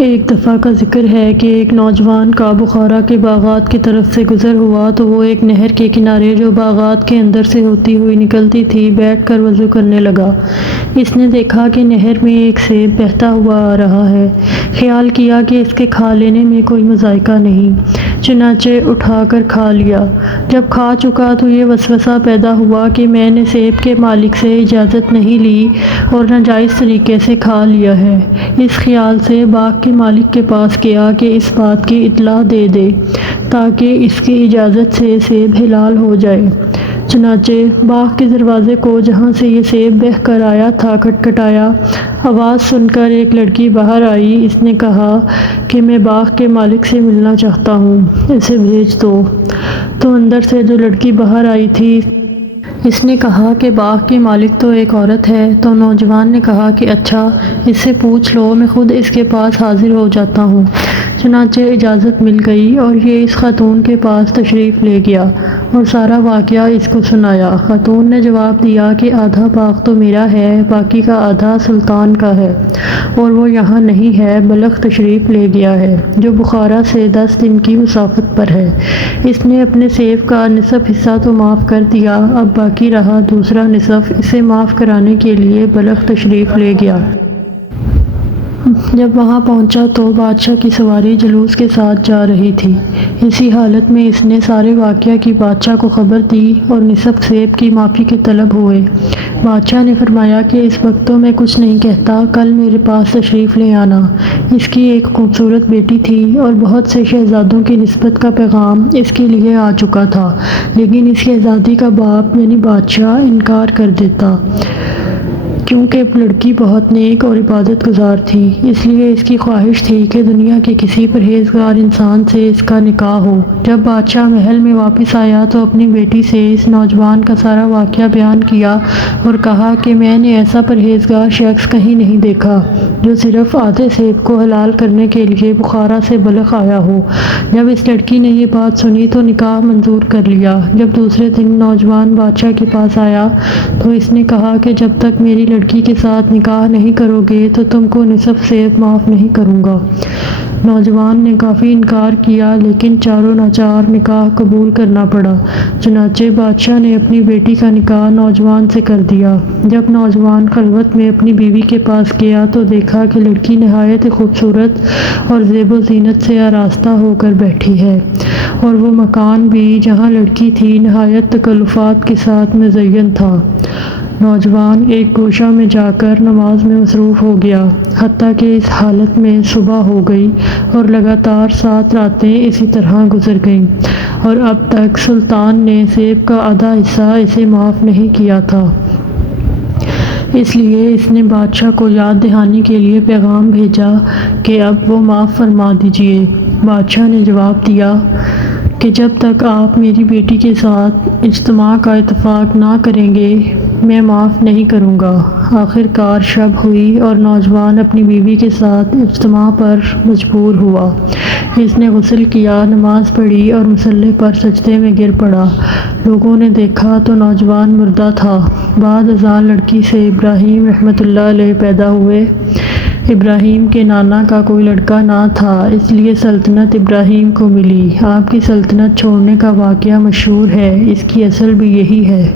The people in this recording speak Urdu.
ایک دفعہ کا ذکر ہے کہ ایک نوجوان کا بخارا کے باغات کی طرف سے گزر ہوا تو وہ ایک نہر کے کنارے جو باغات کے اندر سے ہوتی ہوئی نکلتی تھی بیٹھ کر وضو کرنے لگا۔ اس نے دیکھا کہ نہر میں ایک سیب بہتا ہوا آ رہا ہے۔ خیال کیا کہ اس کے کھا لینے میں کوئی مذائقہ نہیں، چنانچہ اٹھا کر کھا لیا۔ جب کھا چکا تو یہ وسوسہ پیدا ہوا کہ میں نے سیب کے مالک سے اجازت نہیں لی اور ناجائز طریقے سے کھا لیا ہے۔ اس خیال سے باغ کے مالک کے پاس گیا کہ اس بات کی اطلاع دے دے تاکہ اس کی اجازت سے سیب حلال ہو جائے۔ چنانچہ باغ کے دروازے کو جہاں سے یہ سیب بہہ کر آیا تھا کھٹکھٹایا۔ آواز سن کر ایک لڑکی باہر آئی۔ اس نے کہا کہ میں باغ کے مالک سے ملنا چاہتا ہوں، اسے بھیج دو۔ تو اندر سے جو لڑکی باہر آئی تھی اس نے کہا کہ باغ کی مالک تو ایک عورت ہے۔ تو نوجوان نے کہا کہ اچھا، اس سے پوچھ لو، میں خود اس کے پاس حاضر ہو جاتا ہوں۔ چنانچہ اجازت مل گئی اور یہ اس خاتون کے پاس تشریف لے گیا اور سارا واقعہ اس کو سنایا۔ خاتون نے جواب دیا کہ آدھا باغ تو میرا ہے، باقی کا آدھا سلطان کا ہے اور وہ یہاں نہیں ہے، بلخ تشریف لے گیا ہے جو بخارا سے 10 دن کی مسافت پر ہے۔ اس نے اپنے سیب کا نصف حصہ تو معاف کر دیا، اب باقی رہا دوسرا نصف، اسے معاف کرانے کے لیے بلخ تشریف لے گیا۔ جب وہاں پہنچا تو بادشاہ کی سواری جلوس کے ساتھ جا رہی تھی۔ اسی حالت میں اس نے سارے واقعہ کی بادشاہ کو خبر دی اور نصف سیب کی معافی کے طلب ہوئے۔ بادشاہ نے فرمایا کہ اس وقت تو میں کچھ نہیں کہتا، کل میرے پاس تشریف لے آنا۔ اس کی ایک خوبصورت بیٹی تھی اور بہت سے شہزادوں کی نسبت کا پیغام اس کے لیے آ چکا تھا، لیکن اس شہزادی کا باپ یعنی بادشاہ انکار کر دیتا کیونکہ لڑکی بہت نیک اور عبادت گزار تھی۔ اس لیے اس کی خواہش تھی کہ دنیا کے کسی پرہیزگار انسان سے اس کا نکاح ہو۔ جب بادشاہ محل میں واپس آیا تو اپنی بیٹی سے اس نوجوان کا سارا واقعہ بیان کیا اور کہا کہ میں نے ایسا پرہیزگار شخص کہیں نہیں دیکھا جو صرف آدھے سیب کو حلال کرنے کے لیے بخارا سے بلخ آیا ہو۔ جب اس لڑکی نے یہ بات سنی تو نکاح منظور کر لیا۔ جب دوسرے دن نوجوان بادشاہ کے پاس آیا تو اس نے کہا کہ جب تک میری لڑکی کے ساتھ نکاح نہیں کرو گے تو تم کو نصف سیب معاف نہیں کروں گا۔ نوجوان نے کافی انکار کیا لیکن چاروں ناچار نکاح قبول کرنا پڑا۔ چنانچہ بادشاہ نے اپنی بیٹی کا نکاح نوجوان سے کر دیا۔ جب نوجوان خلوت میں اپنی بیوی کے پاس گیا تو دیکھا کہ لڑکی نہایت خوبصورت اور زیب و زینت سے آراستہ ہو کر بیٹھی ہے اور وہ مکان بھی جہاں لڑکی تھی نہایت تکلفات کے ساتھ مزین تھا۔ نوجوان ایک گوشہ میں جا کر نماز میں مصروف ہو گیا، حتیٰ کہ اس حالت میں صبح ہو گئی اور لگاتار 7 راتیں اسی طرح گزر گئیں اور اب تک سلطان نے سیب کا آدھا حصہ اسے معاف نہیں کیا تھا۔ اس لیے اس نے بادشاہ کو یاد دہانی کے لیے پیغام بھیجا کہ اب وہ معاف فرما دیجیے۔ بادشاہ نے جواب دیا کہ جب تک آپ میری بیٹی کے ساتھ اجتماع کا اتفاق نہ کریں گے میں معاف نہیں کروں گا۔ آخر کار شب ہوئی اور نوجوان اپنی بیوی کے ساتھ اجتماع پر مجبور ہوا۔ اس نے غسل کیا، نماز پڑھی اور مصلی پر سجدے میں گر پڑا۔ لوگوں نے دیکھا تو نوجوان مردہ تھا۔ بعد ازاں لڑکی سے ابراہیم رحمۃ اللہ علیہ پیدا ہوئے۔ ابراہیم کے نانا کا کوئی لڑکا نہ تھا، اس لیے سلطنت ابراہیم کو ملی۔ آپ کی سلطنت چھوڑنے کا واقعہ مشہور ہے، اس کی اصل بھی یہی ہے۔